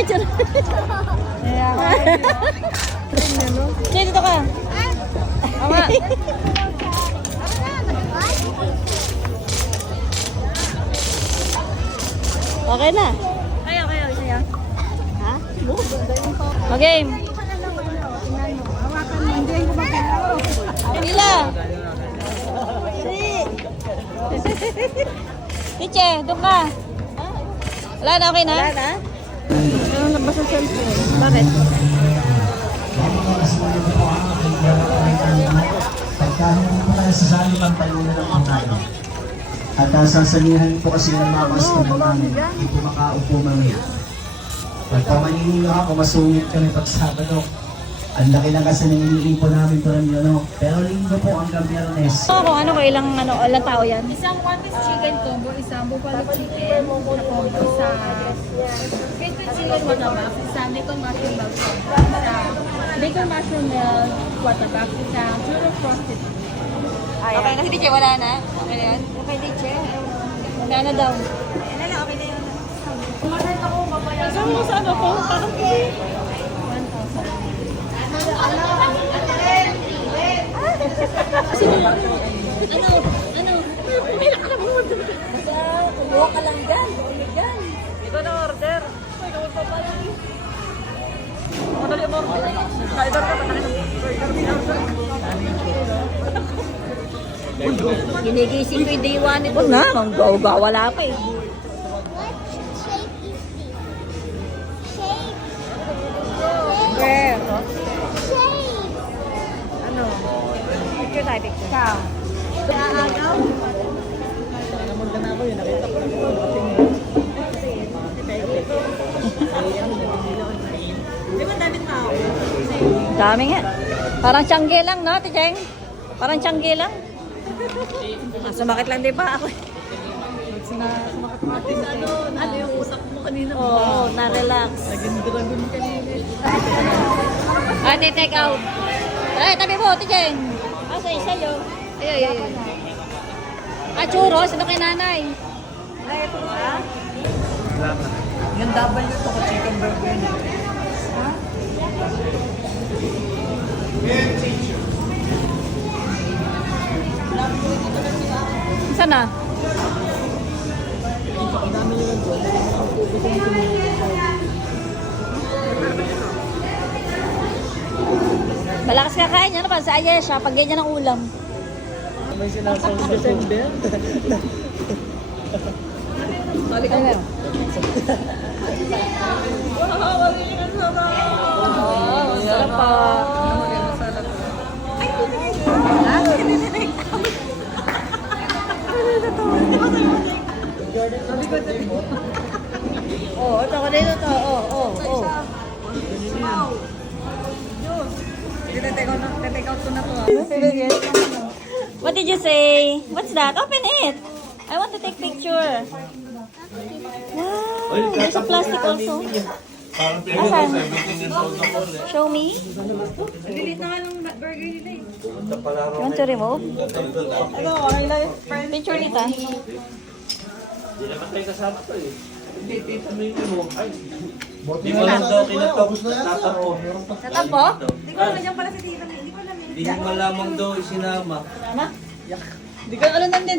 picture. Sige, dito ka. Ama. Okay na. Kaya, saya. Ha? Okay. Pila. Tiche, doon ka. Wala na, okay na? Wala na? Ano labas ang cellphone? Bakit? Pagkahin po tayo sa sali, pantayo na lang po tayo. At sasalihan po kasi ng mga customer namin, hindi po makaupo mamaya. Pagka maniniyo ako, masungit kami pag Sabado. Ang laki lang kasi nanginigin po namin po ng ano. Pero linggo po hanggang Biyernes. So, kung ano, ilang tao yan? Isang one-piece chicken combo, isang buffalo chicken, na combo, isang crispy chicken waterback, isang bacon mushroom bag combo, isang bacon mushroom milk waterback, isang churro frosted. Okay na, si Tiche, wala na? Okay na yan? Okay, Tiche. Wala na daw. Ano na, okay na yun. Saan mo sa ano ko? Parang Ano? May nakalamod. Basta, kumuha ka lang dyan. Ulit dyan. ito na order. Ay, gawin pa pala. Madali mo order. Rider ka, madali mo. Ginigising ko yung day one. Ito na, manggaw-gaw, wala pa eh. Where? Ano? Picture tayo, picture. Ikaw. Agaw? Di ba dami tao? Dami nga. Parang tiyangge lang, no, Ticheng? Parang tiyangge lang. Sumakit lang din pa ako. Ano yung utak mo kanina? Oo, na-relax. Naging dragon kanina. Ate, take out. Ay, tabi mo, Ticheng. Asa, sa'yo. Ay. Churros, ano kay nanay? Ha? Yung double ito ko chicken burger. Saan na? Malakas kakain niya naman sa Ayesha pag ganyan ang ulam. May sinasang December. Balik ka. Wow, sarap pa. Oh, ito ko dito to. Oh. Take out ko na to. What did you say? What's that? Open it. I want to take picture. Wow, there's a plastic also. Asan? Show me. Delete na nga ng burger nila eh. You want to remove? Ano, okay lang yung friend. Picture nita. Hindi naman tayo kasama to eh. Hindi, tita mo yung mo. Ay, di mo lang daw kinatok. Tatapo. Natampo? Hindi ko naman dyan pala si Tita. Hindi ko naman. Hindi mo malamang daw isinama. Ano? Hindi ko alam din.